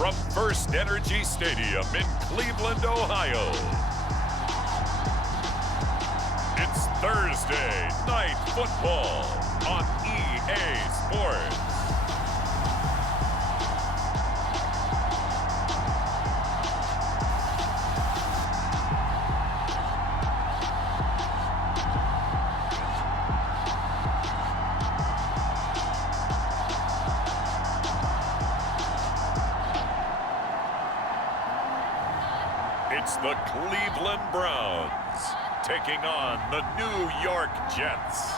from First Energy Stadium in Cleveland, Ohio. It's Thursday Night Football on EA Sports. It's the Cleveland Browns taking on the New York Jets.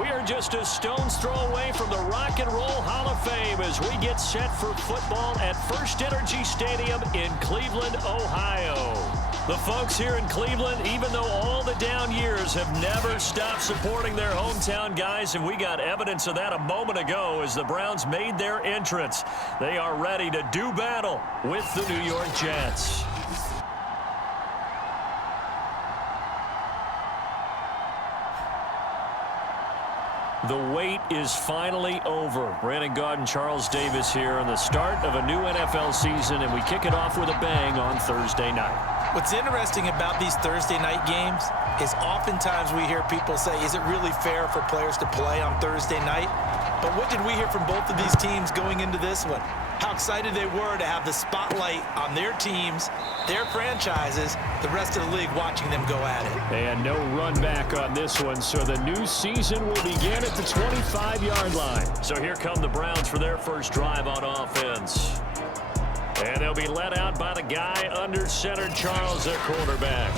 We are just a stone's throw away from the Rock and Roll Hall of Fame as we get set for football at First Energy Stadium in Cleveland, Ohio. The folks here in Cleveland, even though all the down years, have never stopped supporting their hometown guys, and we got evidence of that a moment ago as the Browns made their entrance. They are ready to do battle with the New York Jets. The wait is finally over. Brandon Gaudin, Charles Davis here on the start of a new NFL season, and we kick it off with a bang on Thursday night. What's interesting about these Thursday night games is oftentimes we hear people say, is it really fair for players to play on Thursday night? But what did we hear from both of these teams going into this one? How excited they were to have the spotlight on their teams, their franchises, the rest of the league watching them go at it. And no run back on this one, so the new season will begin at the 25-yard line. So here come the Browns for their first drive on offense. And they'll be led out by the guy under center, Charles, their quarterback.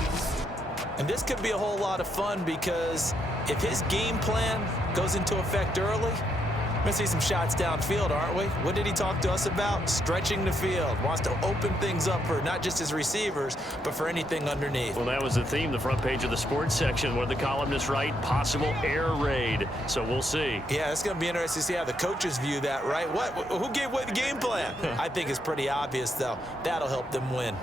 And this could be a whole lot of fun because if his game plan goes into effect early, we're going to see some shots downfield, aren't we? What did he talk to us about? Stretching the field. Wants to open things up for not just his receivers, but for anything underneath. Well, that was the theme, the front page of the sports section, where the columnists write possible air raid. So we'll see. Yeah, it's going to be interesting to see how the coaches view that, right? Who gave away the game plan? I think it's pretty obvious, though. That'll help them win.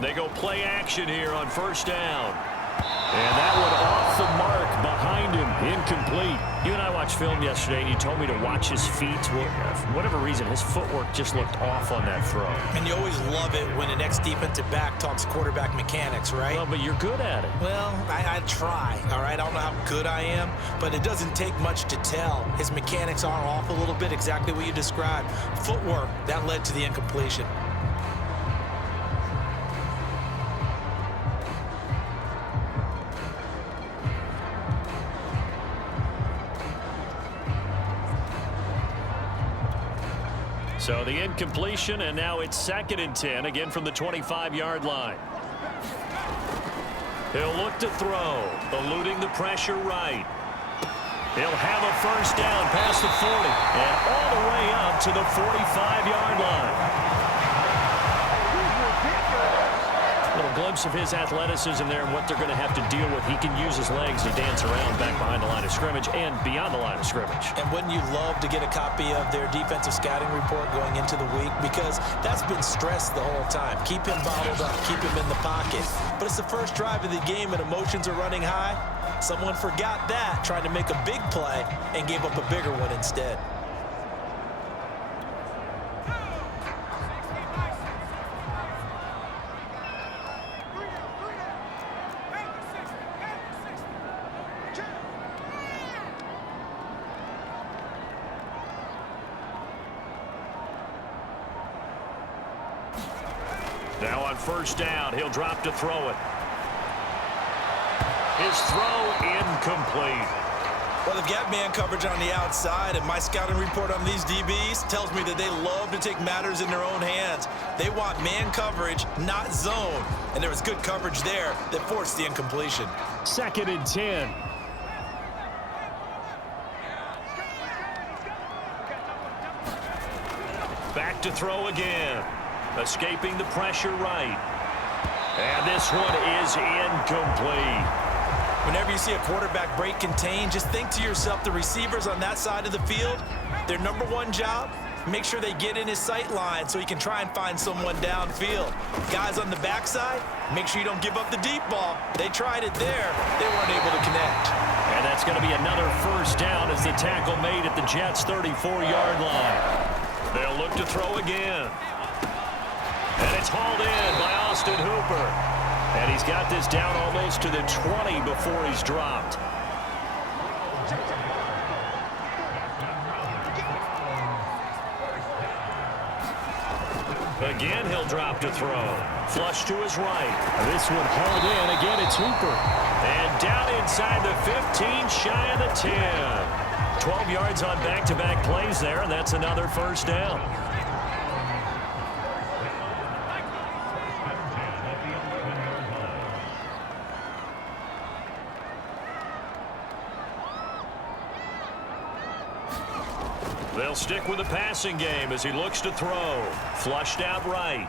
They go play action here on first down. And that one off the mark behind him, incomplete. You and I watched film yesterday, and you told me to watch his feet. Well, for whatever reason, his footwork just looked off on that throw. And you always love it when an ex-defensive back talks quarterback mechanics, right? Well, but you're good at it. Well, I try, all right? I don't know how good I am, but it doesn't take much to tell. His mechanics are off a little bit, exactly what you described. Footwork, that led to the incompletion. So the incompletion, and now it's 2nd and 10, again from the 25-yard line. He'll look to throw, eluding the pressure right. He'll have a first down past the 40, and all the way up to the 45-yard line. Little glimpse of his athleticism there and what they're going to have to deal with. He can use his legs to dance around back behind the line of scrimmage and beyond the line of scrimmage. And wouldn't you love to get a copy of their defensive scouting report going into the week? Because that's been stressed the whole time. Keep him bottled up. Keep him in the pocket. But it's the first drive of the game and emotions are running high. Someone forgot that, trying to make a big play, and gave up a bigger one instead. Now on first down, he'll drop to throw it. His throw incomplete. Well, they've got man coverage on the outside, and my scouting report on these DBs tells me that they love to take matters in their own hands. They want man coverage, not zone. And there was good coverage there that forced the incompletion. 2nd and 10. Back to throw again. Escaping the pressure right. And this one is incomplete. Whenever you see a quarterback break contain, just think to yourself, the receivers on that side of the field, their number one job, Make sure they get in his sight line so he can try and find someone downfield. Guys on the backside, make sure you don't give up the deep ball. They tried it there. They weren't able to connect. And that's going to be another first down as the tackle made at the Jets' 34-yard line. They'll look to throw again. And it's hauled in by Austin Hooper. And he's got this down almost to the 20 before he's dropped. Again, he'll drop to throw. Flush to his right. This one hauled in. Again, it's Hooper. And down inside the 15, shy of the 10. 12 yards on back-to-back plays there, and that's another first down. They'll stick with the passing game as he looks to throw. Flushed out right.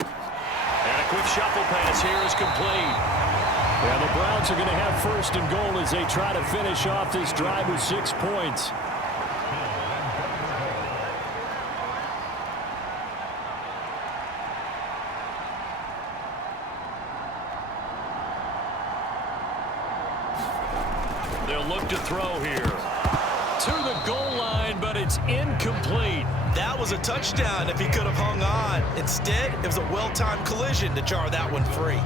And a quick shuffle pass here is complete. And the Browns are going to have first and goal as they try to finish off this drive with 6 points. They'll look to throw here. To the goal line, but it's incomplete. That was a touchdown if he could have hung on. Instead, it was a well-timed collision to jar that one free.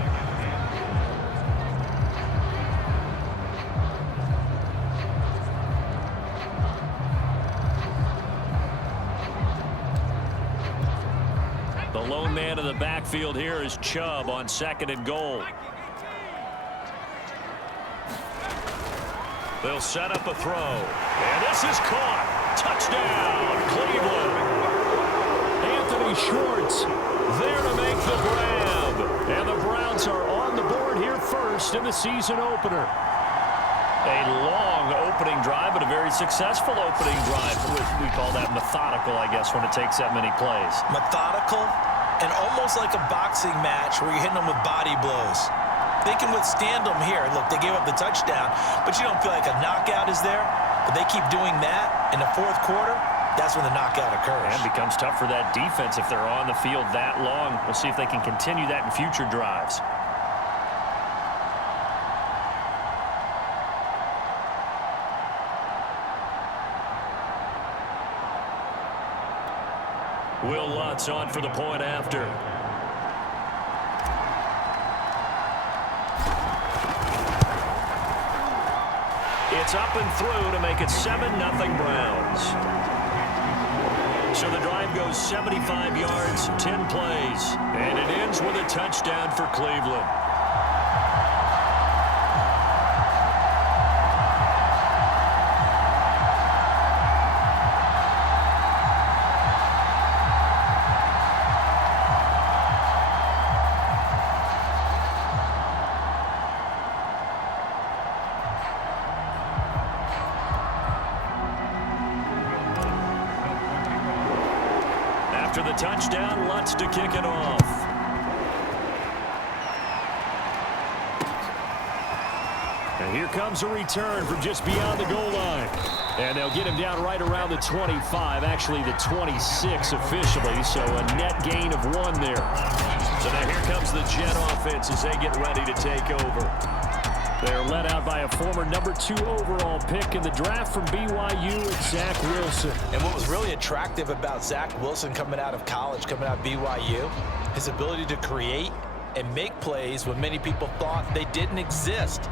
The lone man in the backfield here is Chubb on 2nd and goal. They'll set up a throw. And this is caught. Touchdown, Cleveland. Anthony Schwartz there to make the grab. And the Browns are on the board here first in the season opener. A long opening drive, but a very successful opening drive. We call that methodical, I guess, when it takes that many plays. Methodical and almost like a boxing match where you're hitting them with body blows. They can withstand them here. Look, they gave up the touchdown, but you don't feel like a knockout is there. But they keep doing that in the 4th quarter, that's when the knockout occurs. And it becomes tough for that defense if they're on the field that long. We'll see if they can continue that in future drives. Will Lutz on for the point after. It's up and through to make it 7-0 Browns. So the drive goes 75 yards, 10 plays, and it ends with a touchdown for Cleveland. After the touchdown, Lutz to kick it off. And here comes a return from just beyond the goal line. And they'll get him down right around the 25, actually the 26 officially, so a net gain of 1 there. So now here comes the Jet offense as they get ready to take over. They're led out by a former number 2 overall pick in the draft from BYU, it's Zach Wilson. And what was really attractive about Zach Wilson coming out of college, coming out of BYU, his ability to create and make plays when many people thought they didn't exist.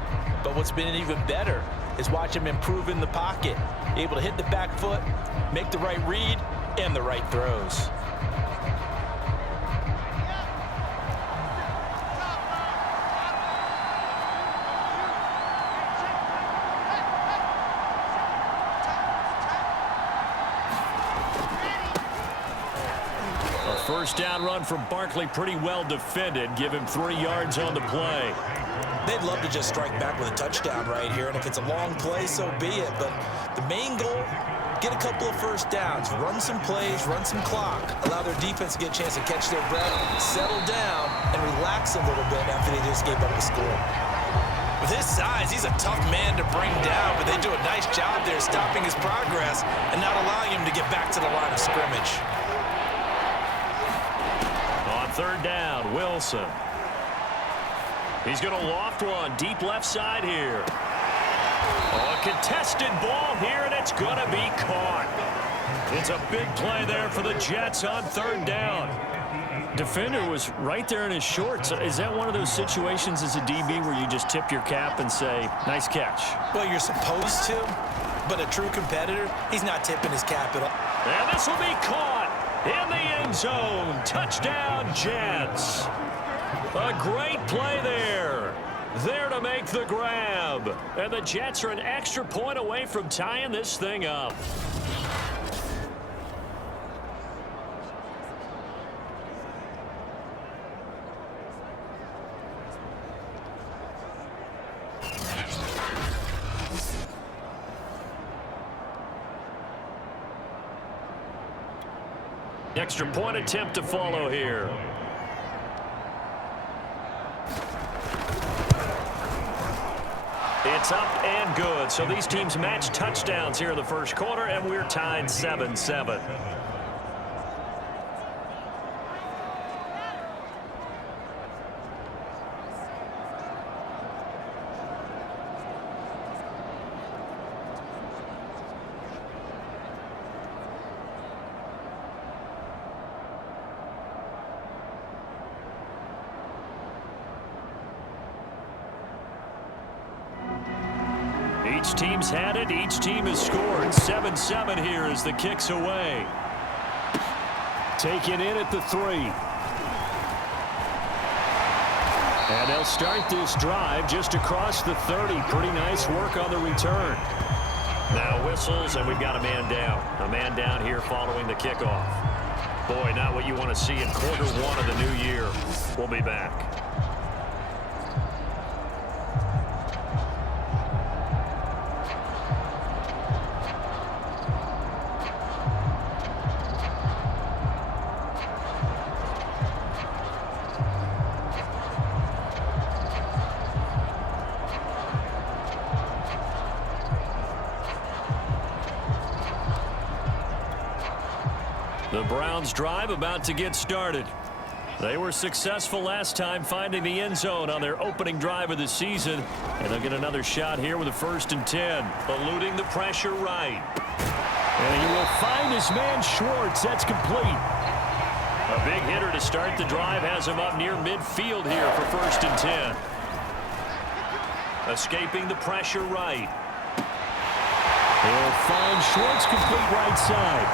But what's been even better is watch him improve in the pocket, able to hit the back foot, make the right read, and the right throws. First down run from Barkley, pretty well defended. Give him 3 yards on the play. They'd love to just strike back with a touchdown right here, and if it's a long play, so be it. But the main goal, get a couple of first downs, run some plays, run some clock, allow their defense to get a chance to catch their breath, settle down, and relax a little bit after they just gave up a score. With his size, he's a tough man to bring down, but they do a nice job there stopping his progress and not allowing him to get back to the line of scrimmage. On third down, Wilson. He's going to loft one deep left side here. Oh, a contested ball here, and it's going to be caught. It's a big play there for the Jets on third down. Defender was right there in his shorts. Is that one of those situations as a DB where you just tip your cap and say, nice catch? Well, you're supposed to, but a true competitor, he's not tipping his cap at all. And this will be caught in the end zone. Touchdown, Jets. A great play there. There to make the grab. And the Jets are an extra point away from tying this thing up. Extra point attempt to follow here. It's up and good. So these teams match touchdowns here in the first quarter, and we're tied 7-7. Each team's had it. Each team has scored. 7-7 here as the kick's away. Taken in at the 3. And they'll start this drive just across the 30. Pretty nice work on the return. Now whistles, and we've got a man down. A man down here following the kickoff. Boy, not what you want to see in quarter one of the new year. We'll be back. The Browns drive about to get started. They were successful last time finding the end zone on their opening drive of the season. And they'll get another shot here with a 1st and 10. Eluding the pressure right. And he will find his man Schwartz. That's complete. A big hitter to start the drive has him up near midfield here for 1st and 10. Escaping the pressure right. He'll find Schwartz complete right side.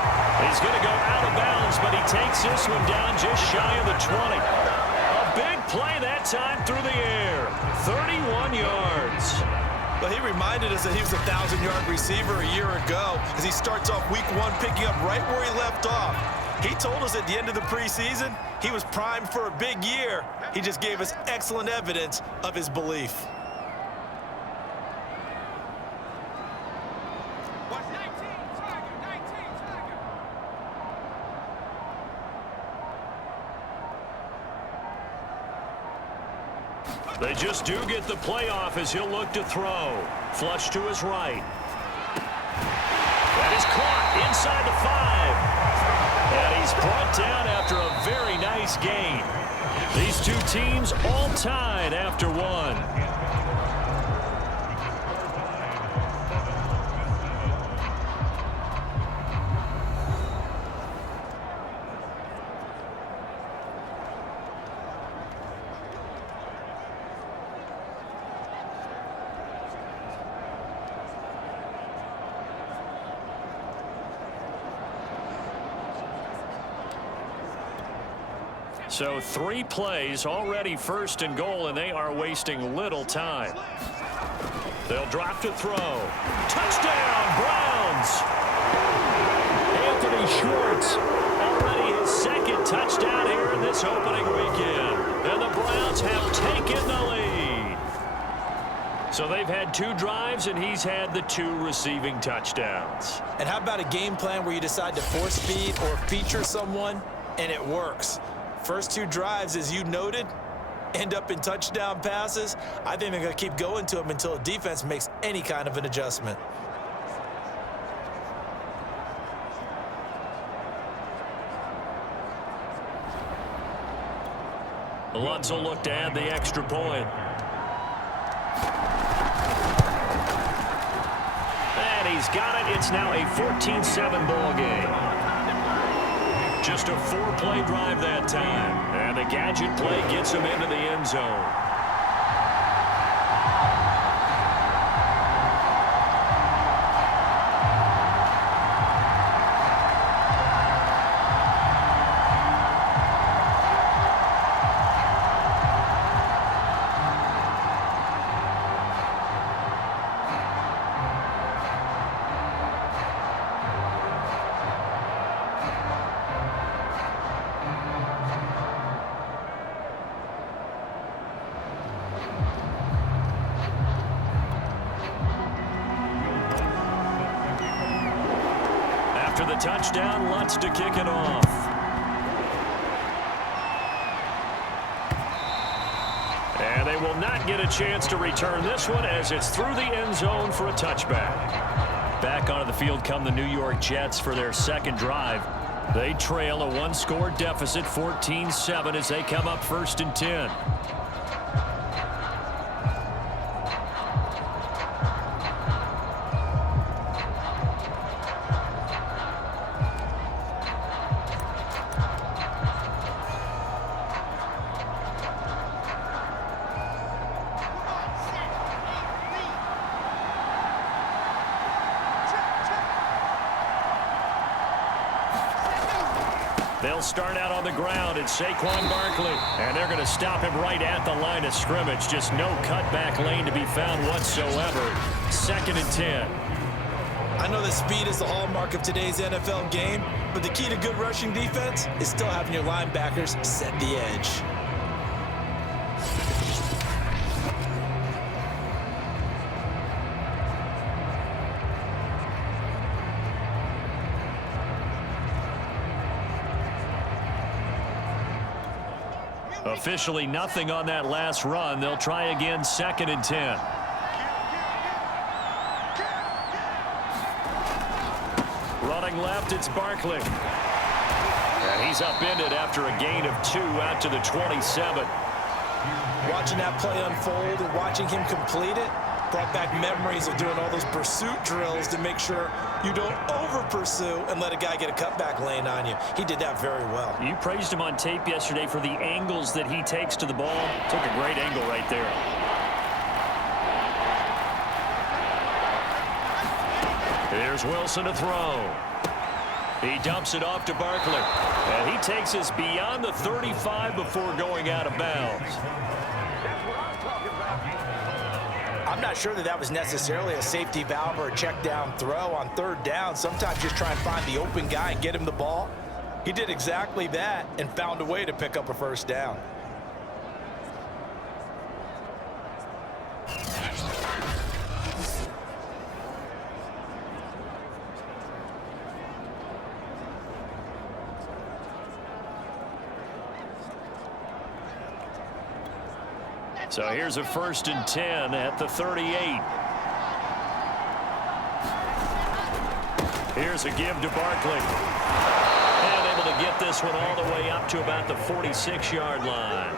He's going to go out of bounds, but he takes this one down just shy of the 20. A big play that time through the air. 31 yards. Well, he reminded us that he was a 1,000-yard receiver a year ago as he starts off week 1 picking up right where he left off. He told us at the end of the preseason he was primed for a big year. He just gave us excellent evidence of his belief. They just do get the playoff as he'll look to throw. Flush to his right. That is caught inside the 5. And he's brought down after a very nice gain. These two teams all tied after 1. So 3 plays already 1st and goal, and they are wasting little time. They'll drop to throw. Touchdown, Browns! Anthony Schwartz, already his 2nd touchdown here in this opening weekend. And the Browns have taken the lead. So they've had 2 drives, and he's had the 2 receiving touchdowns. And how about a game plan where you decide to force feed or feature someone, and it works? First 2 drives, as you noted, end up in touchdown passes, I think they're going to keep going to him until the defense makes any kind of an adjustment. Lutz will look to add the extra point. And he's got it. It's now a 14-7 ball game. Just a 4-play drive that time. And the gadget play gets him into the end zone. After the touchdown, Lutz to kick it off. And they will not get a chance to return this one as it's through the end zone for a touchback. Back onto the field come the New York Jets for their second drive. They trail a one-score deficit, 14-7, as they come up 1st and 10. They'll start out on the ground. It's Saquon Barkley. And they're going to stop him right at the line of scrimmage. Just no cutback lane to be found whatsoever. 2nd and 10. I know that speed is the hallmark of today's NFL game, but the key to good rushing defense is still having your linebackers set the edge. Officially nothing on that last run. They'll try again 2nd and 10. Running left, it's Barkley. And he's upended after a gain of 2 out to the 27. Watching that play unfold and watching him complete it brought back memories of doing all those pursuit drills to make sure you don't over-pursue and let a guy get a cutback lane on you. He did that very well. You praised him on tape yesterday for the angles that he takes to the ball. Took a great angle right there. Here's Wilson to throw. He dumps it off to Barkley. And he takes us beyond the 35 before going out of bounds. I'm not sure that was necessarily a safety valve or a check down throw on 3rd down. Sometimes just try and find the open guy and get him the ball. He did exactly that and found a way to pick up a 1st down. So here's a 1st and 10 at the 38. Here's a give to Barkley. And able to get this one all the way up to about the 46-yard line.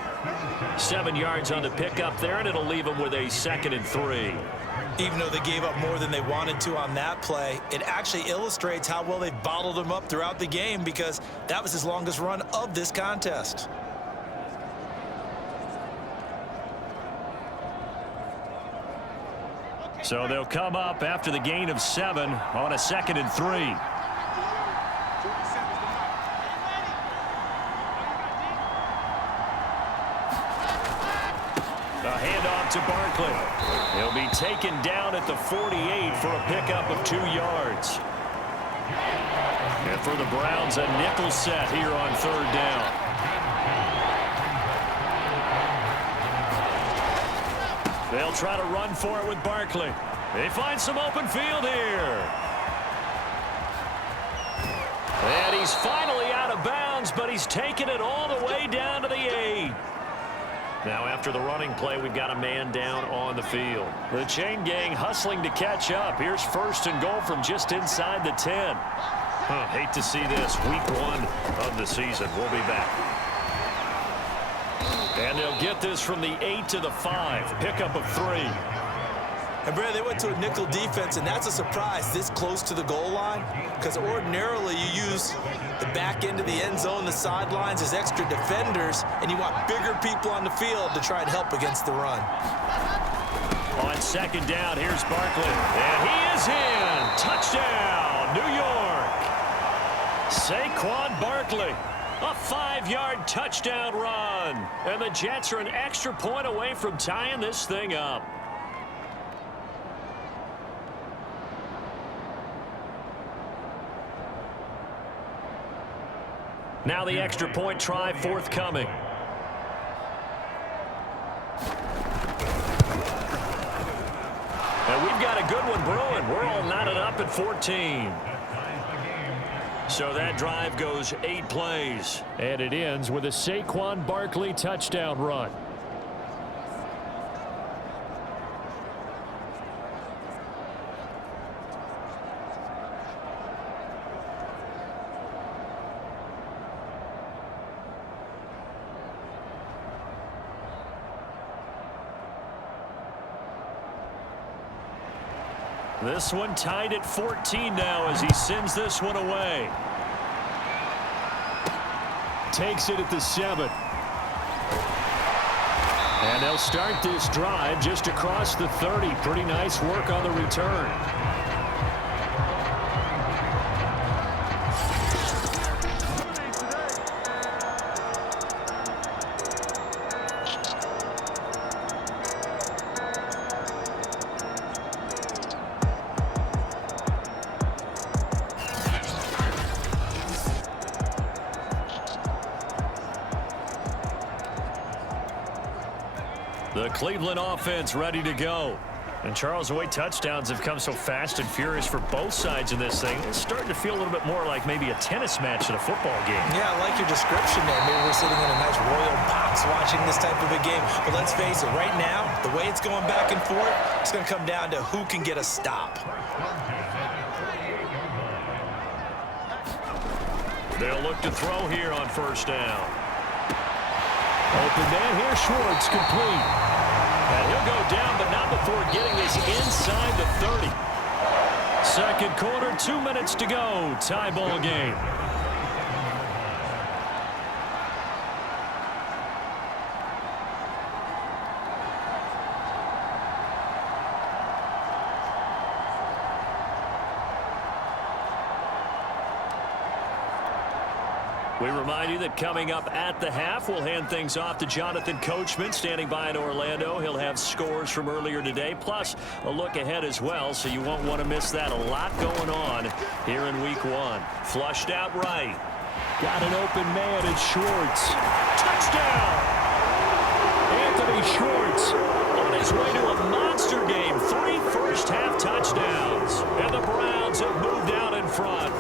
7 yards on the pickup there, and it'll leave them with a 2nd and 3. Even though they gave up more than they wanted to on that play, it actually illustrates how well they bottled him up throughout the game because that was his longest run of this contest. So they'll come up after the gain of 7 on a 2nd and 3. A handoff to Barkley. He'll be taken down at the 48 for a pickup of 2 yards. And for the Browns, a nickel set here on 3rd down. They'll try to run for it with Barkley. They find some open field here. And he's finally out of bounds, but he's taken it all the way down to the 8. Now after the running play, we've got a man down on the field. The chain gang hustling to catch up. Here's 1st and goal from just inside the 10. Hate to see this. Week 1 of the season. We'll be back. And they'll get this from the 8 to the 5. Pickup of 3. And, Brad, they went to a nickel defense, and that's a surprise this close to the goal line, because ordinarily you use the back end of the end zone, the sidelines as extra defenders, and you want bigger people on the field to try and help against the run. On 2nd down, here's Barkley. And he is in. Touchdown, New York. Saquon Barkley. A 5-yard touchdown run. And the Jets are an extra point away from tying this thing up. Now the extra point try forthcoming. And we've got a good one brewing. We're all knotted up at 14. So that drive goes 8 plays. And it ends with a Saquon Barkley touchdown run. This one tied at 14 now as he sends this one away. Takes it at the 7. And they'll start this drive just across the 30. Pretty nice work on the return. The Cleveland offense ready to go. And Charles, the way touchdowns have come so fast and furious for both sides in this thing, it's starting to feel a little bit more like maybe a tennis match than a football game. Yeah, I like your description there. Maybe we're sitting in a nice royal box watching this type of a game. But let's face it, right now, the way it's going back and forth, it's going to come down to who can get a stop. They'll look to throw here on 1st down. Open man here, Schwartz, complete. And he'll go down, but not before getting this inside the 30. 2nd quarter, 2 minutes to go. Tie ball game. We remind you that coming up at the half, we'll hand things off to Jonathan Coachman standing by in Orlando. He'll have scores from earlier today, plus a look ahead as well, so you won't want to miss that. A lot going on here in Week 1. Flushed out right. Got an open man, it's Schwartz. Touchdown! Anthony Schwartz on his way to a monster game. 3 first-half touchdowns. And the Browns have moved out in front.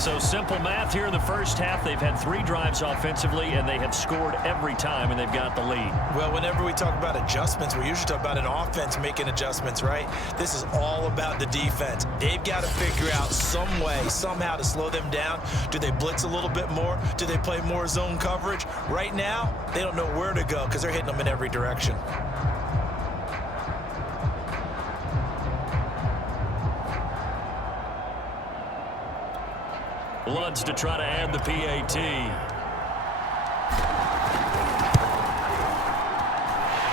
So simple math here in the first half. They've had 3 drives offensively, and they have scored every time, and they've got the lead. Well, whenever we talk about adjustments, we usually talk about an offense making adjustments, right? This is all about the defense. They've got to figure out some way, somehow to slow them down. Do they blitz a little bit more? Do they play more zone coverage? Right now, they don't know where to go because they're hitting them in every direction. Lutz to try to add the PAT.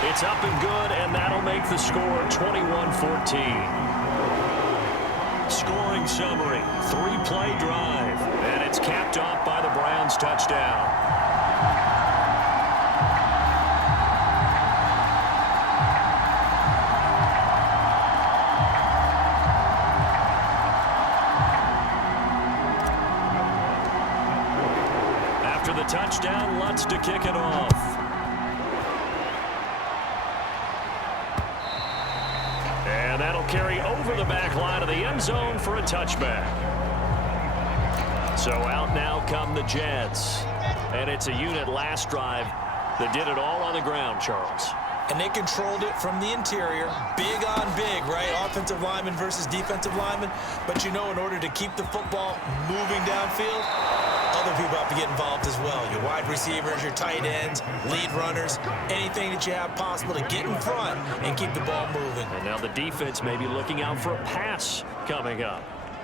It's up and good, and that'll make the score 21-14. Scoring summary, 3-play drive, and it's capped off by the Browns touchdown. The touchdown, Lutz to kick it off. And that'll carry over the back line of the end zone for a touchback. So out now come the Jets. And it's a unit last drive that did it all on the ground, Charles. And they controlled it from the interior, big on big, right? Offensive lineman versus defensive lineman. But you know, in order to keep the football moving downfield, other people have to get involved as well. Your wide receivers, your tight ends, lead runners, anything that you have possible to get in front and keep the ball moving. And now the defense may be looking out for a pass coming up.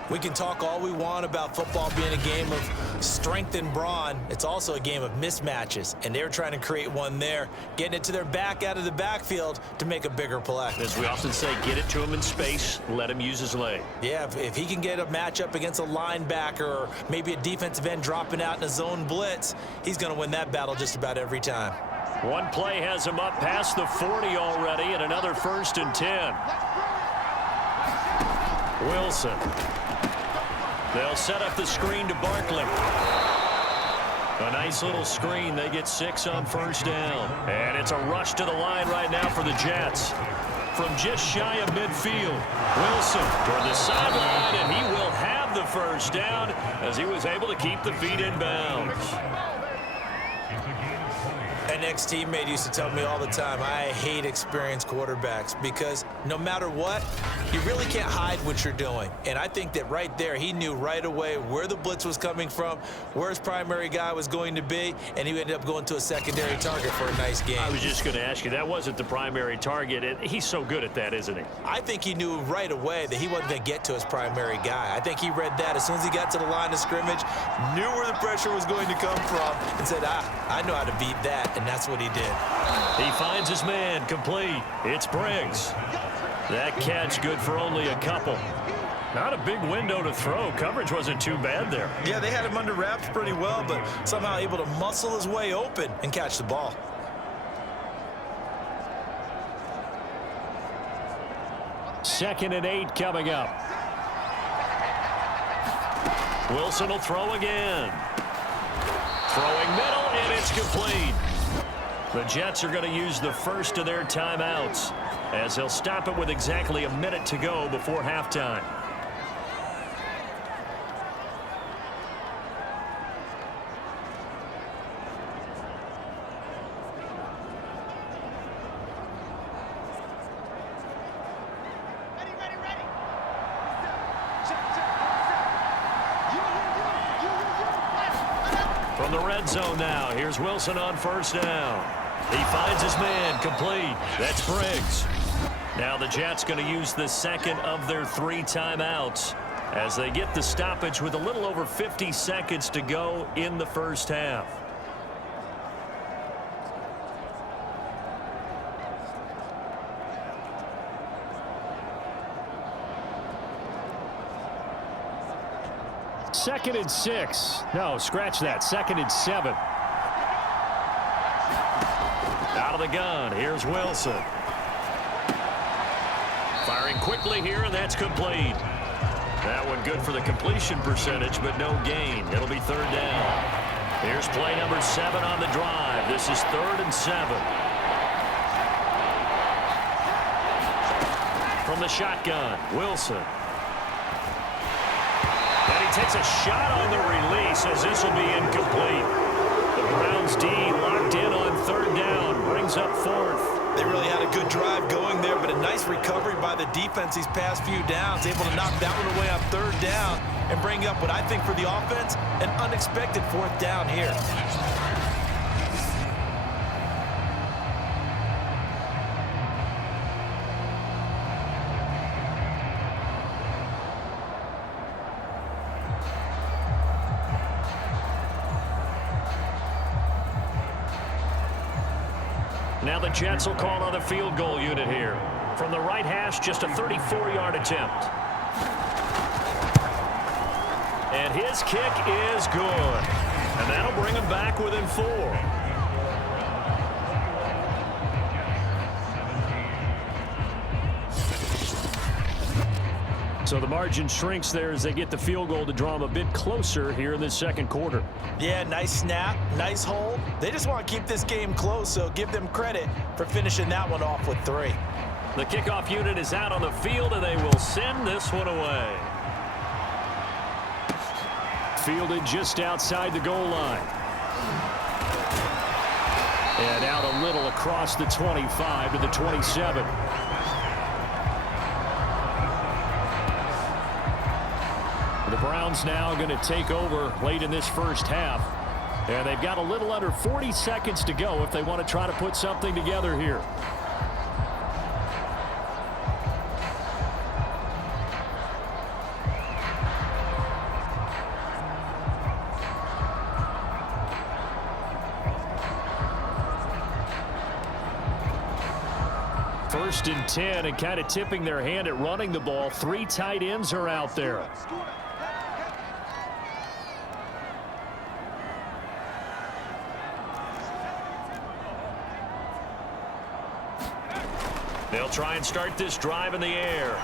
We can talk all we want about football being a game of strength and brawn. It's also a game of mismatches, and they're trying to create one there, getting it to their back out of the backfield to make a bigger play. As we often say, get it to him in space, let him use his leg. Yeah, if he can get a matchup against a linebacker or maybe a defensive end dropping out in a zone blitz, he's going to win that battle just about every time. One play has him up past the 40 already, and another 1st and 10. Wilson. They'll set up the screen to Barkley. A nice little screen. They get 6 on 1st down. And it's a rush to the line right now for the Jets. From just shy of midfield, Wilson toward the sideline, and he will have the 1st down as he was able to keep the feet in bounds. An ex-teammate used to tell me all the time, I hate experienced quarterbacks because no matter what, you really can't hide what you're doing. And I think that right there, he knew right away where the blitz was coming from, where his primary guy was going to be, and he ended up going to a secondary target for a nice game. I was just going to ask you, that wasn't the primary target. He's so good at that, isn't he? I think he knew right away that he wasn't going to get to his primary guy. I think he read that as soon as he got to the line of scrimmage, knew where the pressure was going to come from, and said, I know how to beat that. And that's what he did. He finds his man, complete. It's Briggs. That catch good for only a couple. Not a big window to throw. Coverage wasn't too bad there. Yeah, they had him under wraps pretty well, but somehow able to muscle his way open and catch the ball. Second and 8 coming up. Wilson will throw again. Throwing middle, and it's complete. The Jets are going to use the first of their timeouts as they'll stop it with exactly a minute to go before halftime. From the red zone now, here's Wilson on 1st down. He finds his man, complete. That's Briggs. Now the Jets going to use the second of their 3 timeouts as they get the stoppage with a little over 50 seconds to go in the 1st half. Second and 6. No, scratch that. 2nd and 7. Out of the gun. Here's Wilson. Firing quickly here, and that's complete. That one good for the completion percentage, but no gain. It'll be 3rd down. Here's play number 7 on the drive. This is 3rd and 7. From the shotgun, Wilson. And he takes a shot on the release as this will be incomplete. The Browns D locked in on 3rd down, brings up 4th. They really had a good drive going there, but a nice recovery by the defense these past few downs, able to knock that one away on 3rd down and bring up what I think for the offense, an unexpected 4th down here. Now the Jets will call on the field goal unit here. From the right hash, just a 34-yard attempt. And his kick is good. And that'll bring him back within 4. So the margin shrinks there as they get the field goal to draw them a bit closer here in this 2nd quarter. Yeah, nice snap, nice hold. They just want to keep this game close, so give them credit for finishing that one off with 3. The kickoff unit is out on the field, and they will send this one away. Fielded just outside the goal line. And across the 25 to the 27. The Browns now going to take over late in this first half. And they've got a little under 40 seconds to go if they want to try to put something together here. First and 10, and kind of tipping their hand at running the ball. 3 tight ends are out there. They'll try and start this drive in the air.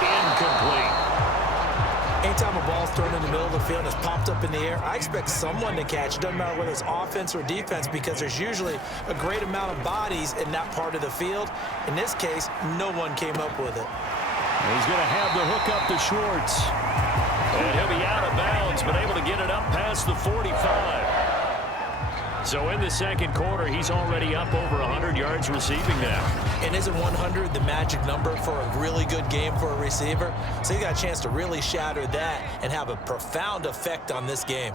Incomplete. Anytime a ball's thrown in the middle of the field and it's popped up in the air, I expect someone to catch. It doesn't matter whether it's offense or defense, because there's usually a great amount of bodies in that part of the field. In this case, no one came up with it. He's going to have the hook up to Schwartz. And he'll be out of bounds, but able to get it up past the 45. So in the second quarter, he's already up over 100 yards receiving now. And isn't 100 the magic number for a really good game for a receiver? So you got a chance to really shatter that and have a profound effect on this game.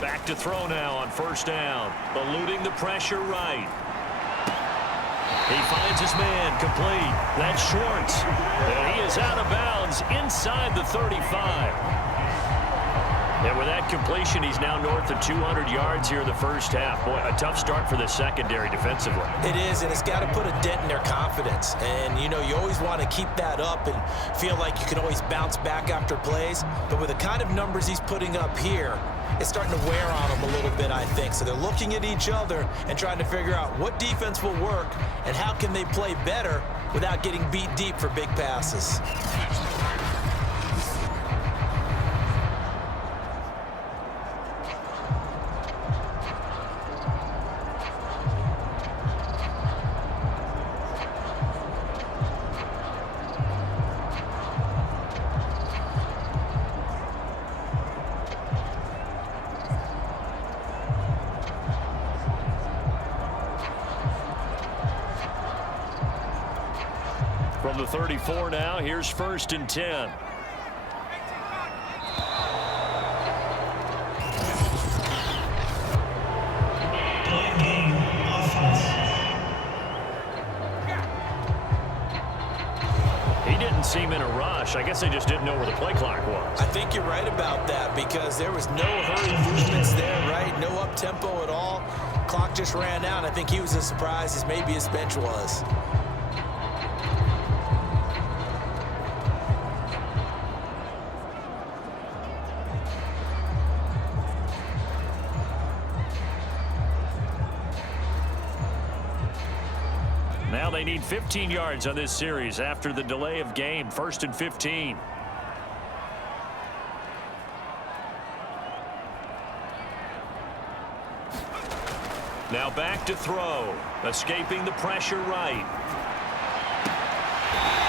Back to throw now on first down. Eluding the pressure right. He finds his man complete. That's Schwartz. And he is out of bounds inside the 35. And with that completion, he's now north of 200 yards here in the first half. Boy, a tough start for the secondary defensively. It is, and it's got to put a dent in their confidence. And, you know, you always want to keep that up and feel like you can always bounce back after plays. But with the kind of numbers he's putting up here, it's starting to wear on them a little bit, I think. So they're looking at each other and trying to figure out what defense will work and how can they play better without getting beat deep for big passes. From the 34 now, here's first and 10. He didn't seem in a rush. I guess they just didn't know where the play clock was. I think you're right about that, because there was no hurried movements there, right? No up-tempo at all. Clock just ran out. I think he was as surprised as maybe his bench was. Now they need 15 yards on this series after the delay of game. First and 15. Now back to throw. Escaping the pressure right.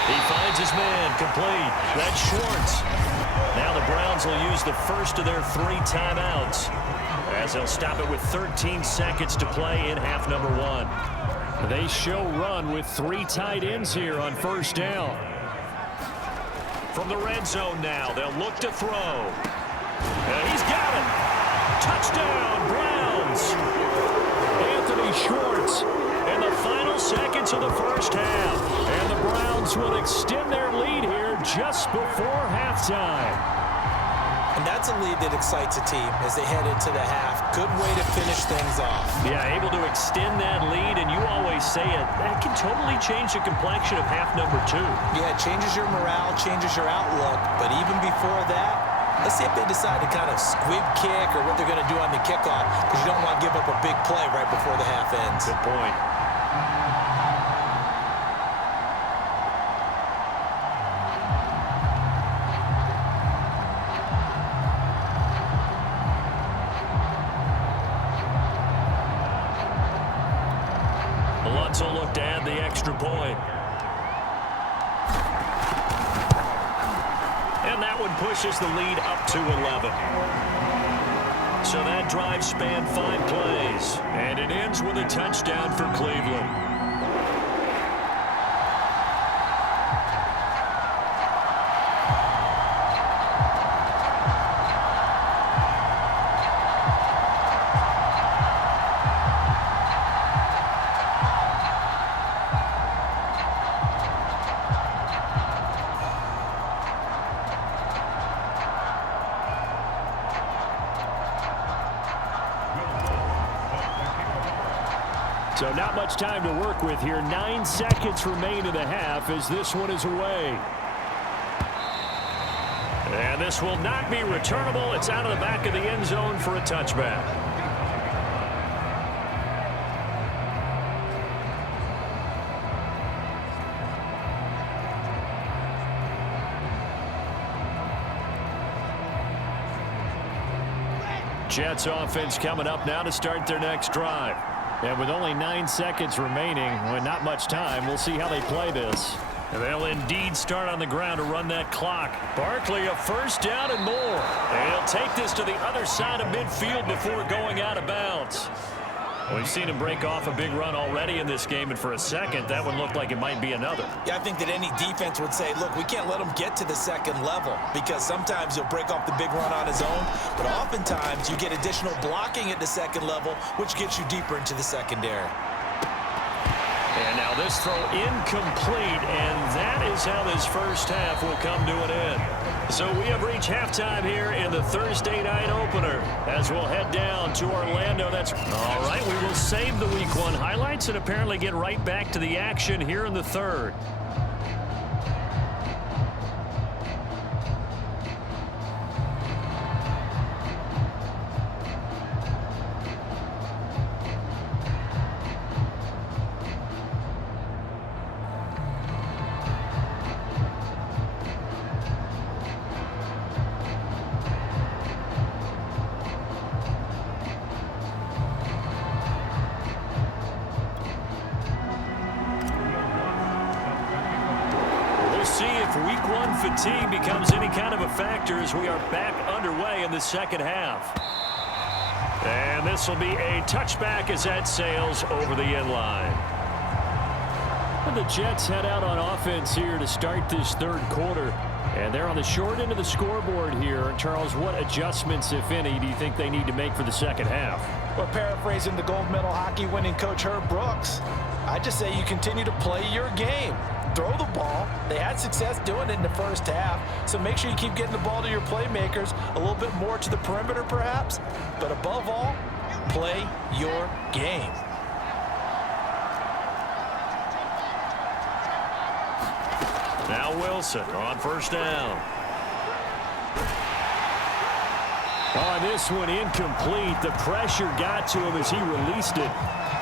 He finds his man complete. That's Schwartz. Now the Browns will use the first of their 3 timeouts, as they'll stop it with 13 seconds to play in half number 1. They show run with 3 tight ends here on first down. From the red zone now, they'll look to throw. And he's got it. Touchdown, Browns. Anthony Schwartz in the final seconds of the first half. And the Browns will extend their lead here just before halftime. And that's a lead that excites a team as they head into the half. Good way to finish things off. Yeah, able to extend that lead, and you always say it, that can totally change the complexion of half number 2. Yeah, it changes your morale, changes your outlook. But even before that, let's see if they decide to kind of squib kick or what they're going to do on the kickoff, because you don't want to give up a big play right before the half ends. Good point. Will look to add the extra point. And that one pushes the lead up to 11. So that drive spanned 5 plays. And it ends with a touchdown for Cleveland. So not much time to work with here. 9 seconds remain in the half as this one is away. And this will not be returnable. It's out of the back of the end zone for a touchback. Jets offense coming up now to start their next drive. And with only 9 seconds remaining, with not much time, we'll see how they play this. And they'll indeed start on the ground to run that clock. Barkley, a first down and more. And he'll take this to the other side of midfield before going out of bounds. We've seen him break off a big run already in this game, and for a second, that one looked like it might be another. Yeah, I think that any defense would say, look, we can't let him get to the second level because sometimes he'll break off the big run on his own, but oftentimes you get additional blocking at the second level, which gets you deeper into the secondary. And now this throw incomplete, and that is how this first half will come to an end. So we have reached halftime here in the Thursday night opener as we'll head down to Orlando. That's all right. We will save the Week 1 highlights and apparently get right back to the action here in the third. Week 1 fatigue becomes any kind of a factor as we are back underway in the second half. And this will be a touchback as that sails over the end line. And the Jets head out on offense here to start this third quarter. And they're on the short end of the scoreboard here. And Charles, what adjustments, if any, do you think they need to make for the second half? Well, paraphrasing the gold medal hockey winning coach Herb Brooks, I just say you continue to play your game. Throw the ball. They had success doing it in the first half, so make sure you keep getting the ball to your playmakers, a little bit more to the perimeter perhaps, but above all, play your game. Now Wilson on first down. On this one, incomplete. The pressure got to him as he released it.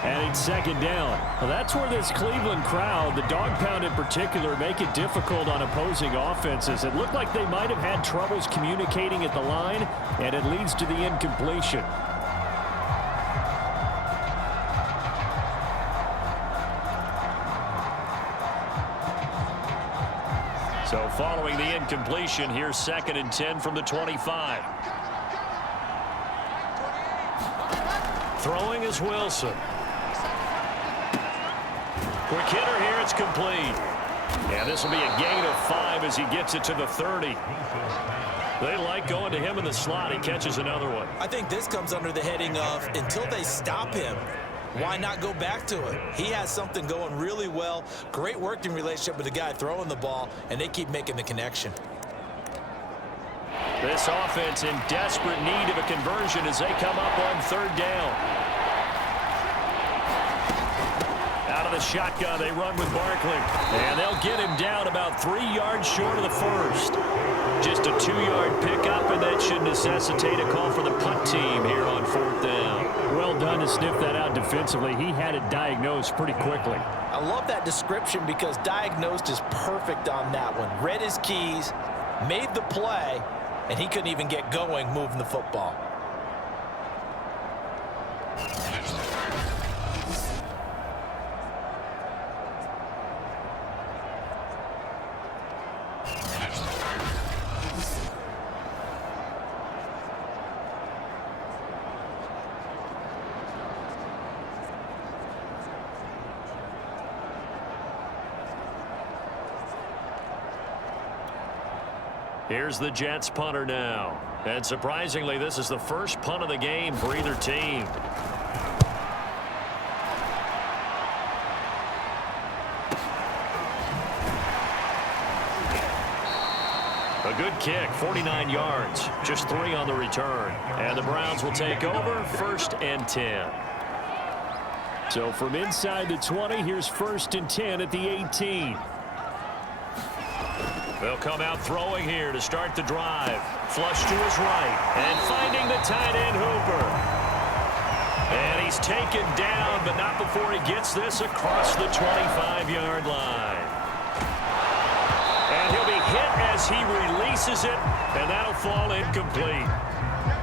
And it's second down. Well, that's where this Cleveland crowd, the dog pound in particular, make it difficult on opposing offenses. It looked like they might have had troubles communicating at the line, and it leads to the incompletion. So following the incompletion, here's 2nd and 10 from the 25. Throwing is Wilson. Quick hitter here, it's complete. And this will be a gain of 5 as he gets it to the 30. They like going to him in the slot. He catches another one. I think this comes under the heading of until they stop him, why not go back to it? He has something going really well. Great working relationship with the guy throwing the ball, and they keep making the connection. This offense in desperate need of a conversion as they come up on third down. Out of the shotgun, they run with Barkley. And they'll get him down about 3 yards short of the first. Just a 2-yard pickup, and that should necessitate a call for the punt team here on fourth down. Well done to sniff that out defensively. He had it diagnosed pretty quickly. I love that description because diagnosed is perfect on that one. Read his keys, made the play, and he couldn't even get going moving the football. Here's the Jets punter now. And surprisingly, this is the first punt of the game for either team. A good kick, 49 yards, just 3 on the return. And the Browns will take over, 1st and 10. So from inside the 20, here's 1st and 10 at the 18. They'll come out throwing here to start the drive. Flush to his right, and finding the tight end Hooper. And he's taken down, but not before he gets this across the 25-yard line. And he'll be hit as he releases it, and that'll fall incomplete.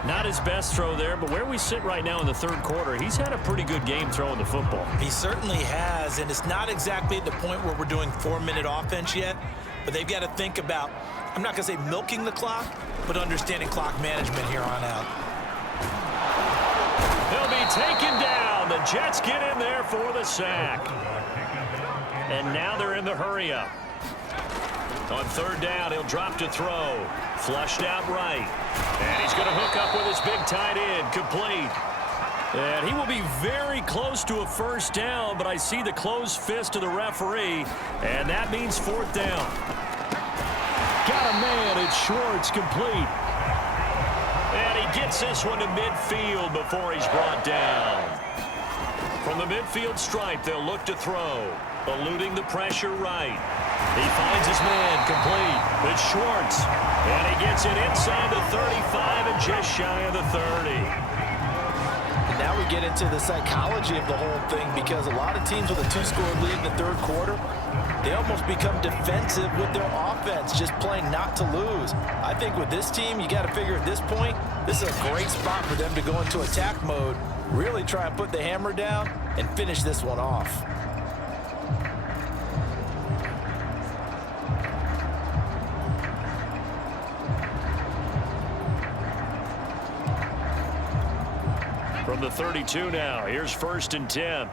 Not his best throw there, but where we sit right now in the 3rd quarter, he's had a pretty good game throwing the football. He certainly has, and it's not exactly at the point where we're doing 4-minute offense yet, but they've got to think about, I'm not going to say milking the clock, but understanding clock management here on out. He'll be taken down. The Jets get in there for the sack. And now they're in the hurry-up. On 3rd down, he'll drop to throw. Flushed out right. And he's going to hook up with his big tight end. Complete. And he will be very close to a 1st down, but I see the closed fist of the referee, and that means 4th down. Got a man. It's Schwartz, complete. And he gets this one to midfield before he's brought down. From the midfield stripe, they'll look to throw. Eluding the pressure right. He finds his man, complete. It's Schwartz. And he gets it inside the 35 and just shy of the 30. And now we get into the psychology of the whole thing, because a lot of teams with a 2-score lead in the 3rd quarter, they almost become defensive with their offense, just playing not to lose. I think with this team, you got to figure at this point, this is a great spot for them to go into attack mode, really try and put the hammer down and finish this one off. From the 32 now, here's 1st and 10.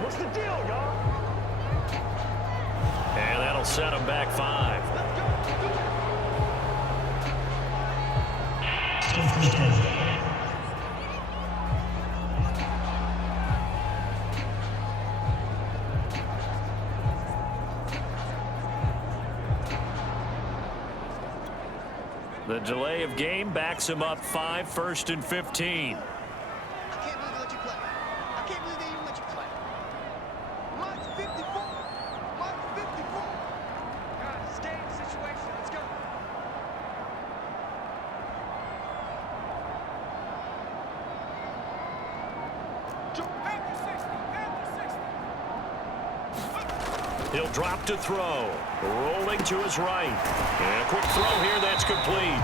What's the deal, y'all? And that'll set him back 5. The delay of game backs him up 5, 1st and 15. I can't believe they let you play. I can't believe they even let you play. Mine's 54. Mine's 54. Guys, stay in the situation. Let's go. He'll drop to throw. Rolling to his right. And a quick throw here that's complete.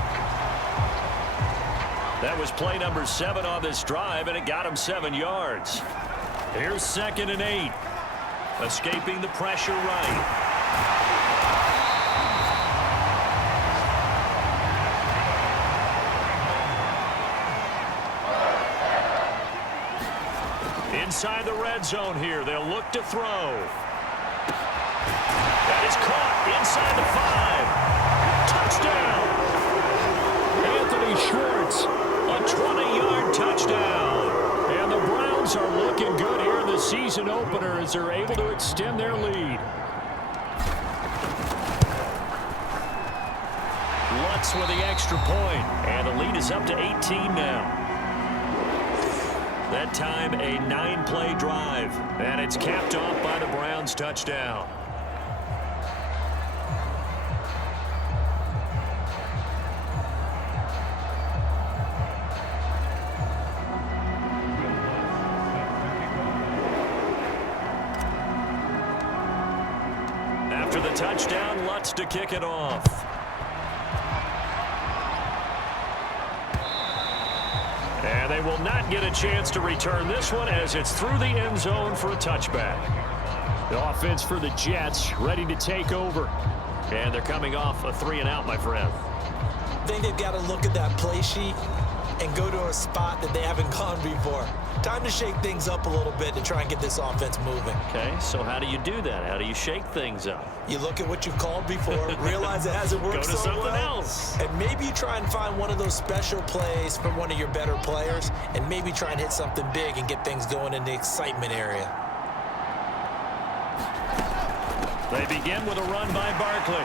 That was play number 7 on this drive, and it got him 7 yards. Here's 2nd and 8. Escaping the pressure right. Inside the red zone here, they'll look to throw. That is caught inside the 5. Touchdown! Anthony Schwartz, a 20-yard touchdown. And the Browns are looking good here in the season opener as they're able to extend their lead. Lutz with the extra point, and the lead is up to 18 now. That time a 9-play drive, and it's capped off by the Browns touchdown. After the touchdown, Lutz to kick it off. And they will not get a chance to return this one as it's through the end zone for a touchback. The offense for the Jets ready to take over. And they're coming off a 3-and-out, my friend. I think they've got to look at that play sheet and go to a spot that they haven't gone before. Time to shake things up a little bit to try and get this offense moving. Okay, so how do you do that? How do you shake things up? You look at what you've called before, realize it hasn't worked Go to so something well, else. and maybe you try and find one of those special plays from one of your better players, and maybe try and hit something big and get things going in the excitement area. They begin with a run by Barkley.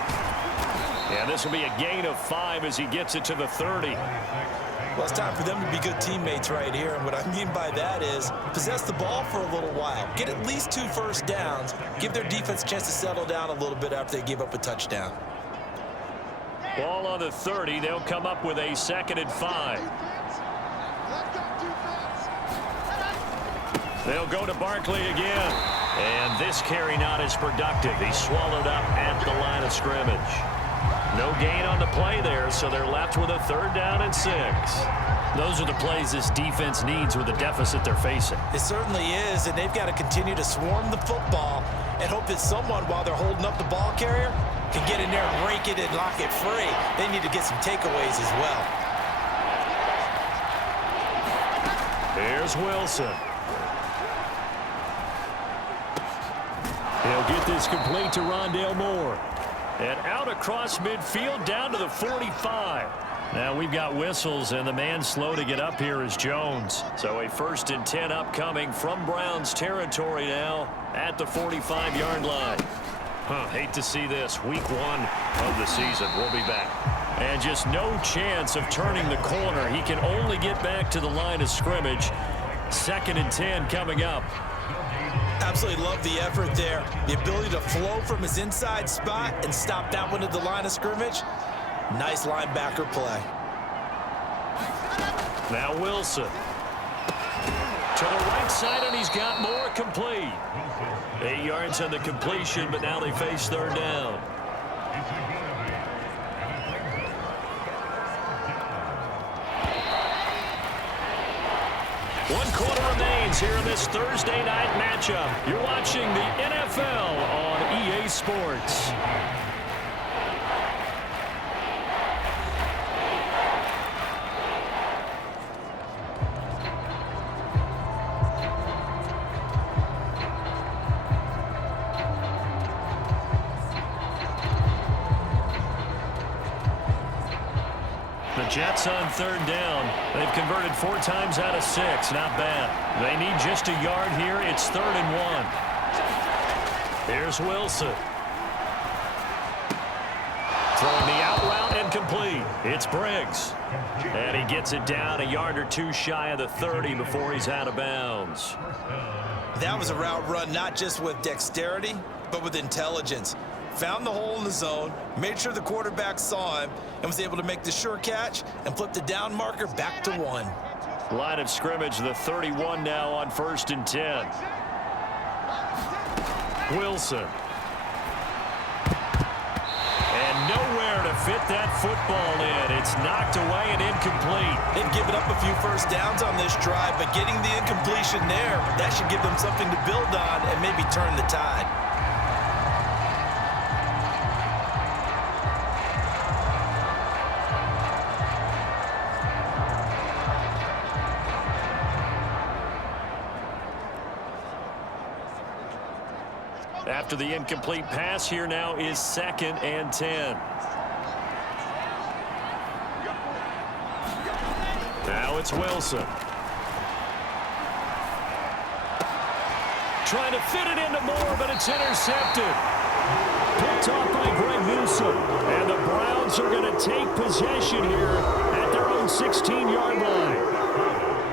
And this will be a gain of 5 as he gets it to the 30. Well, it's time for them to be good teammates right here, and what I mean by that is possess the ball for a little while, get at least 2 first downs, give their defense a chance to settle down a little bit after they give up a touchdown. Ball on the 30. They'll come up with a 2nd and 5. They'll go to Barkley again. And this carry not as productive. He's swallowed up at the line of scrimmage. No gain on the play there, so they're left with a 3rd down and 6. Those are the plays this defense needs with the deficit they're facing. It certainly is, and they've got to continue to swarm the football and hope that someone, while they're holding up the ball carrier, can get in there and rake it and lock it free. They need to get some takeaways as well. Here's Wilson. He'll get this complete to Rondale Moore. And out across midfield down to the 45. Now we've got whistles, and the man slow to get up here is Jones. So a 1st and 10 upcoming from Browns territory now at the 45-yard line. Hate to see this. Week 1 of the season. We'll be back. And just no chance of turning the corner. He can only get back to the line of scrimmage. 2nd and 10 coming up. Absolutely love the effort there. The ability to flow from his inside spot and stop that one at the line of scrimmage. Nice linebacker play. Now Wilson. To the right side, and he's got more complete. 8 yards on the completion, but now they face 3rd down. One quarter remains here in this Thursday night matchup. You're watching the NFL on EA Sports. The Jets on 3rd down. They've converted 4 times out of 6. Not bad. They need just a yard here. It's 3rd and 1. Here's Wilson. Throwing the out route and complete. It's Briggs. And he gets it down a yard or 2 shy of the 30 before he's out of bounds. That was a route run not just with dexterity, but with intelligence. Found the hole in the zone, made sure the quarterback saw him, and was able to make the sure catch and flip the down marker back to 1. Line of scrimmage, the 31 now on 1st and 10. Wilson. And nowhere to fit that football in. It's knocked away and incomplete. They've given up a few first downs on this drive, but getting the incompletion there, that should give them something to build on and maybe turn the tide. After the incomplete pass, here now is 2nd and 10. Now it's Wilson. Trying to fit it into Moore, but it's intercepted. Picked off by Greg Newsome. And the Browns are going to take possession here at their own 16-yard line.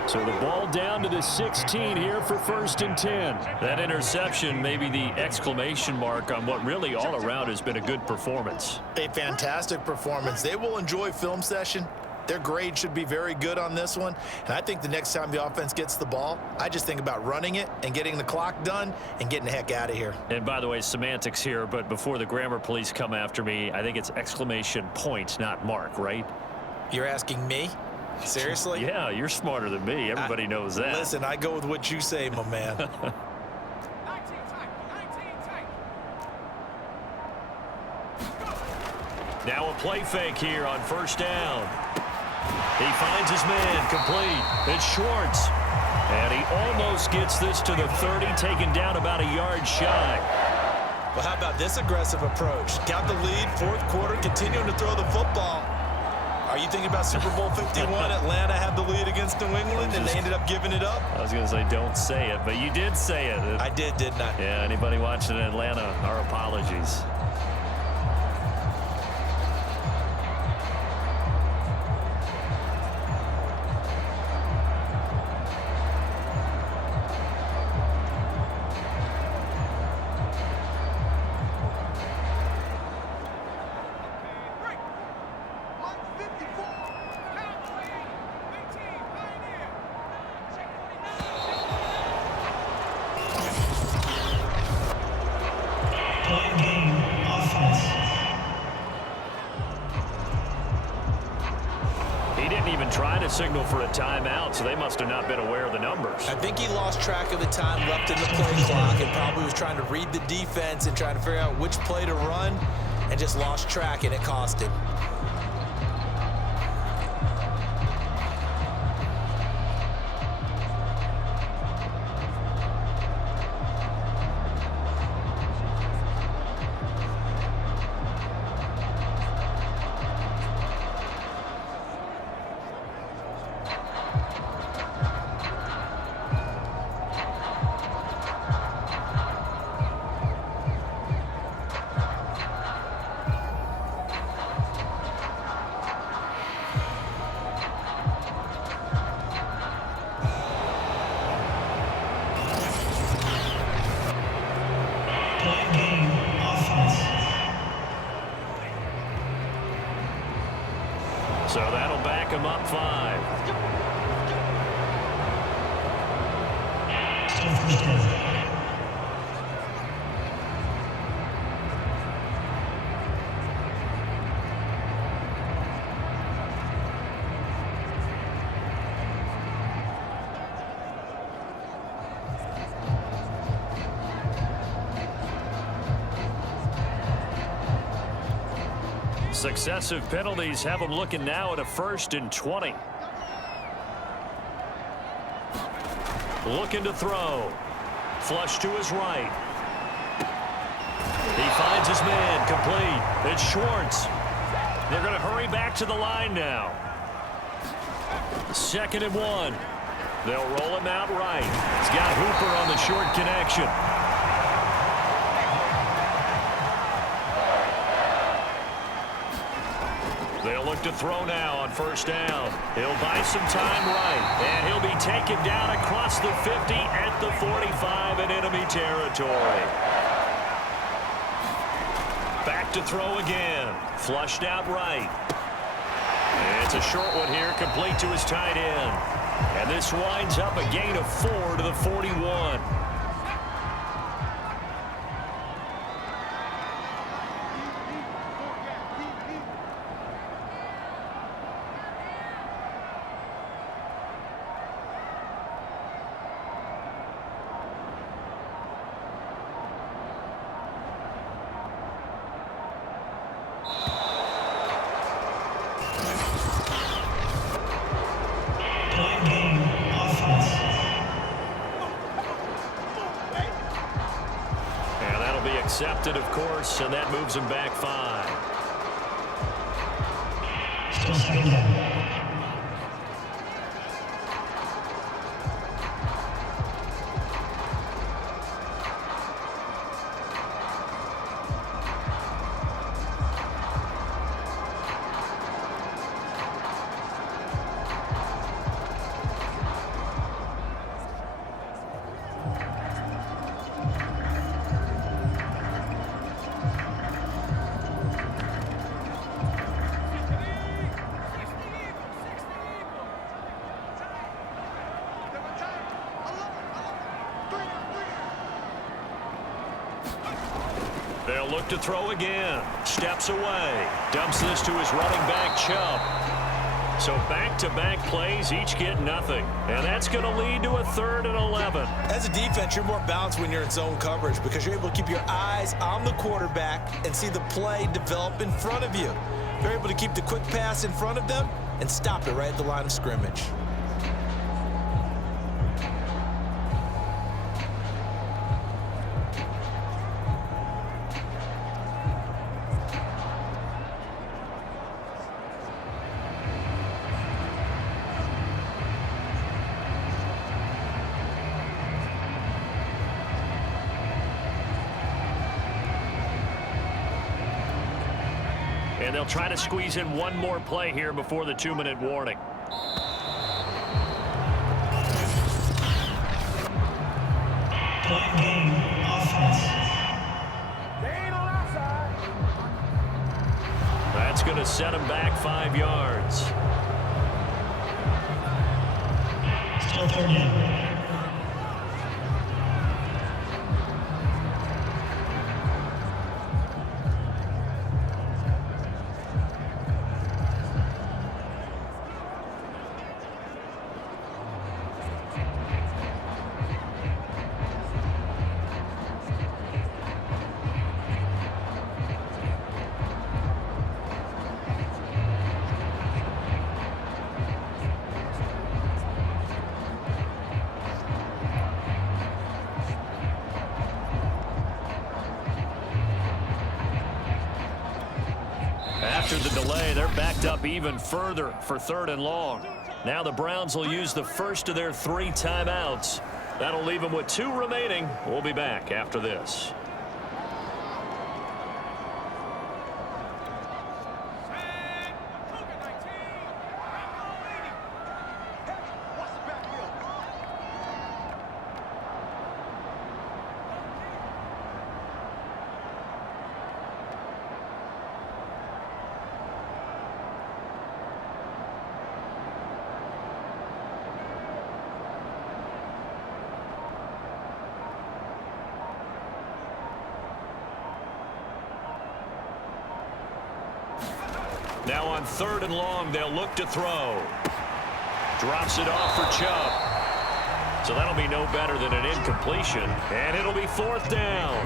So the ball down to the 16 here for 1st and 10. That interception may be the exclamation mark on what really all around has been a good performance. A fantastic performance. They will enjoy film session. Their grade should be very good on this one. And I think the next time the offense gets the ball, I just think about running it and getting the clock done and getting the heck out of here. And by the way, semantics here, but before the grammar police come after me, I think it's exclamation point, not mark, right? You're asking me? Seriously? Yeah, you're smarter than me. Everybody knows that. Listen, I go with what you say, my man. play fake here on first down. He finds his man, complete. It's Schwartz. And he almost gets this to the 30, taken down about a yard shy. Well, how about this aggressive approach? Got the lead, fourth quarter, continuing to throw the football. Are you thinking about Super Bowl 51? Atlanta had the lead against New England, and they ended up giving it up? I was going to say don't say it, but you did say it. I did, didn't I? Yeah, anybody watching in Atlanta, our apologies. Signal for a timeout, so they must have not been aware of the numbers. I think he lost track of the time left in the play clock and probably was trying to read the defense and trying to figure out which play to run and just lost track, and it cost him. So that'll back him up 5. Successive penalties have him looking now at a 1st and 20. Looking to throw. Flush to his right. He finds his man, complete. It's Schwartz. They're going to hurry back to the line now. 2nd and 1. They'll roll him out right. He's got Hooper on the short connection. They'll look to throw now on 1st down. He'll buy some time right, and he'll be taken down across the 50 at the 45 in enemy territory. Back to throw again. Flushed out right. And it's a short one here, complete to his tight end. And this winds up a gain of 4 to the 41. Accepted, of course, and that moves him back 5. Still 2nd down. They'll look to throw again. Steps away. Dumps this to his running back, Chubb. So back-to-back plays, each get nothing. And that's going to lead to a 3rd and 11. As a defense, you're more balanced when you're in zone coverage because you're able to keep your eyes on the quarterback and see the play develop in front of you. They're able to keep the quick pass in front of them and stop it right at the line of scrimmage. And they'll try to squeeze in one more play here before the 2-minute warning. Point game offense. That's going to set him back 5 yards. Still third down. After the delay, they're backed up even further for 3rd and long. Now the Browns will use the first of their 3 timeouts. That'll leave them with 2 remaining. We'll be back after this. Now on 3rd and long, they'll look to throw. Drops it off for Chubb. So that'll be no better than an incompletion. And it'll be 4th down.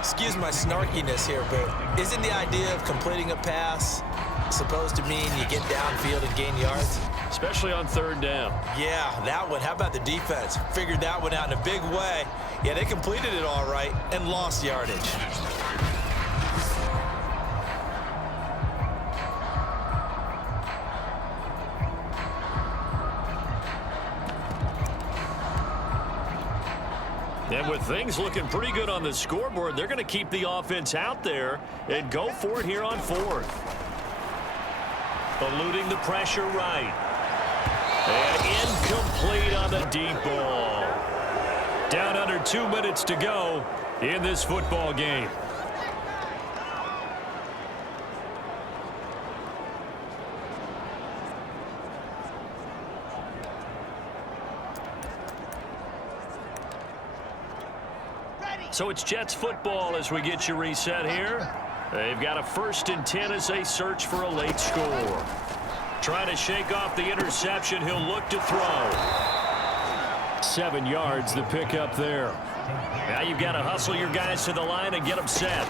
Excuse my snarkiness here, but isn't the idea of completing a pass supposed to mean you get downfield and gain yards? Especially on 3rd down. Yeah, that one. How about the defense? Figured that one out in a big way. Yeah, they completed it all right and lost yardage. And with things looking pretty good on the scoreboard, they're going to keep the offense out there and go for it here on 4th. Eluding the pressure right. And incomplete on the deep ball. Down under 2 minutes to go in this football game. So it's Jets football as we get you reset here. They've got a 1st and 10 as they search for a late score. Trying to shake off the interception. He'll look to throw. 7 yards, the pickup there. Now you've got to hustle your guys to the line and get them set.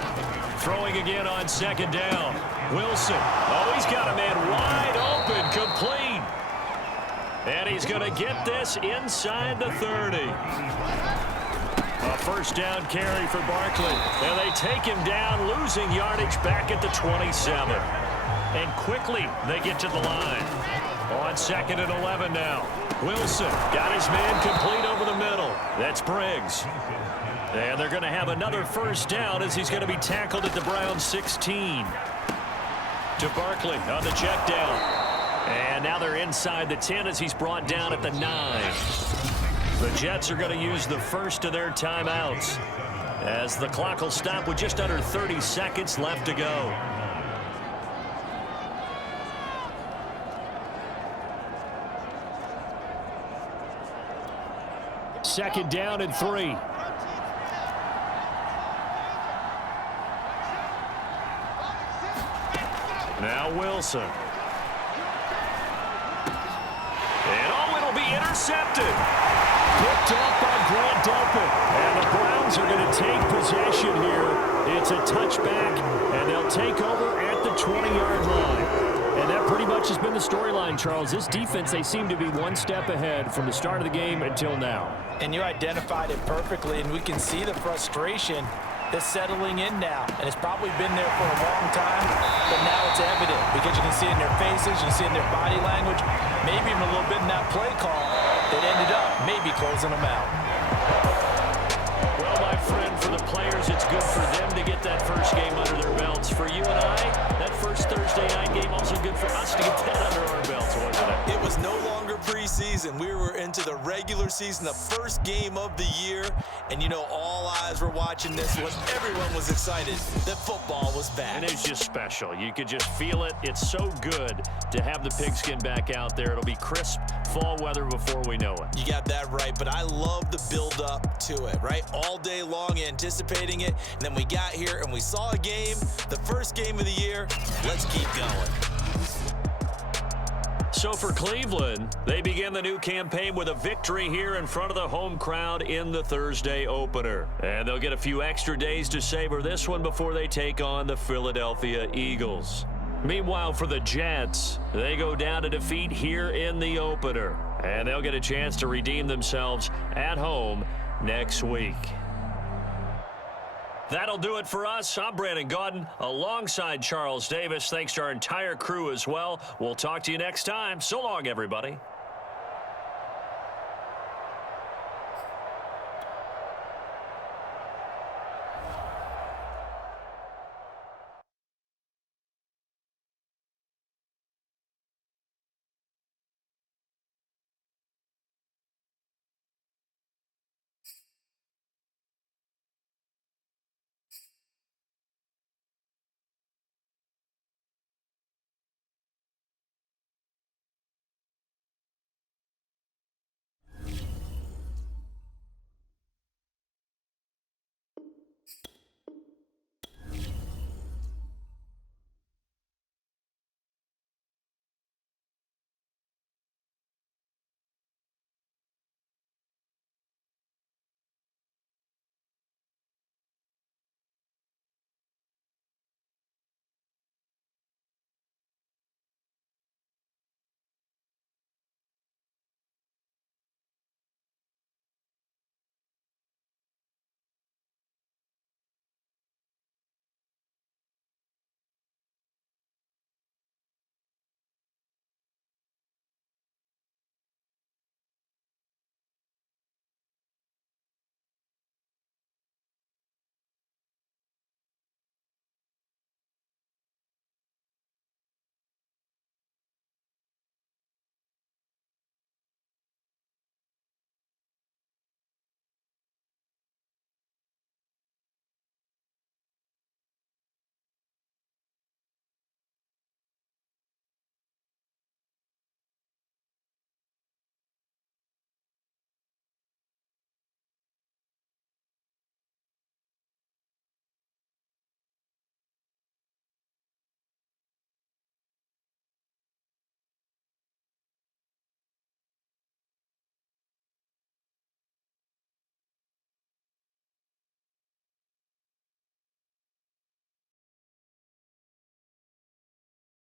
Throwing again on 2nd down. Wilson. Oh, he's got a man wide open, complete. And he's going to get this inside the 30. A 1st down carry for Barkley. And they take him down, losing yardage back at the 27. And quickly they get to the line. On 2nd and 11 now. Wilson got his man complete over the middle. That's Briggs. And they're going to have another 1st down as he's going to be tackled at the Browns 16. To Barkley on the check down. And now they're inside the 10 as he's brought down at the 9. The Jets are going to use the first of their timeouts as the clock will stop with just under 30 seconds left to go. Second down and 3. Now Wilson. And it'll be intercepted. Picked off by Grant Delpit. And the Browns are going to take possession here. It's a touchback, and they'll take over at the 20-yard line. And that pretty much has been the storyline, Charles. This defense, they seem to be one step ahead from the start of the game until now. And you identified it perfectly, and we can see the frustration that's settling in now. And it's probably been there for a long time, but now it's evident because you can see it in their faces, you can see it in their body language, maybe even a little bit in that play call that ended up maybe closing them out. Well, my friend, for the players, it's good for them to get that first game under their belts. For you and I, that first Thursday night game also good for us to get that under our belts, wasn't it? It was no longer preseason. We were into the regular season, the first game of the year. And, you know, all eyes were watching this. Everyone was excited that football was back. And it's just special. You could just feel it. It's so good to have the pigskin back out there. It'll be crisp fall weather before we know it. You got that right, but I love the build-up to it, right? All day long anticipating it, and then we got here and we saw a game, the first game of the year. Let's keep going. So for Cleveland, they begin the new campaign with a victory here in front of the home crowd in the Thursday opener. And they'll get a few extra days to savor this one before they take on the Philadelphia Eagles. Meanwhile, for the Jets, they go down to defeat here in the opener. And they'll get a chance to redeem themselves at home next week. That'll do it for us. I'm Brandon Gaudin alongside Charles Davis. Thanks to our entire crew as well. We'll talk to you next time. So long, everybody.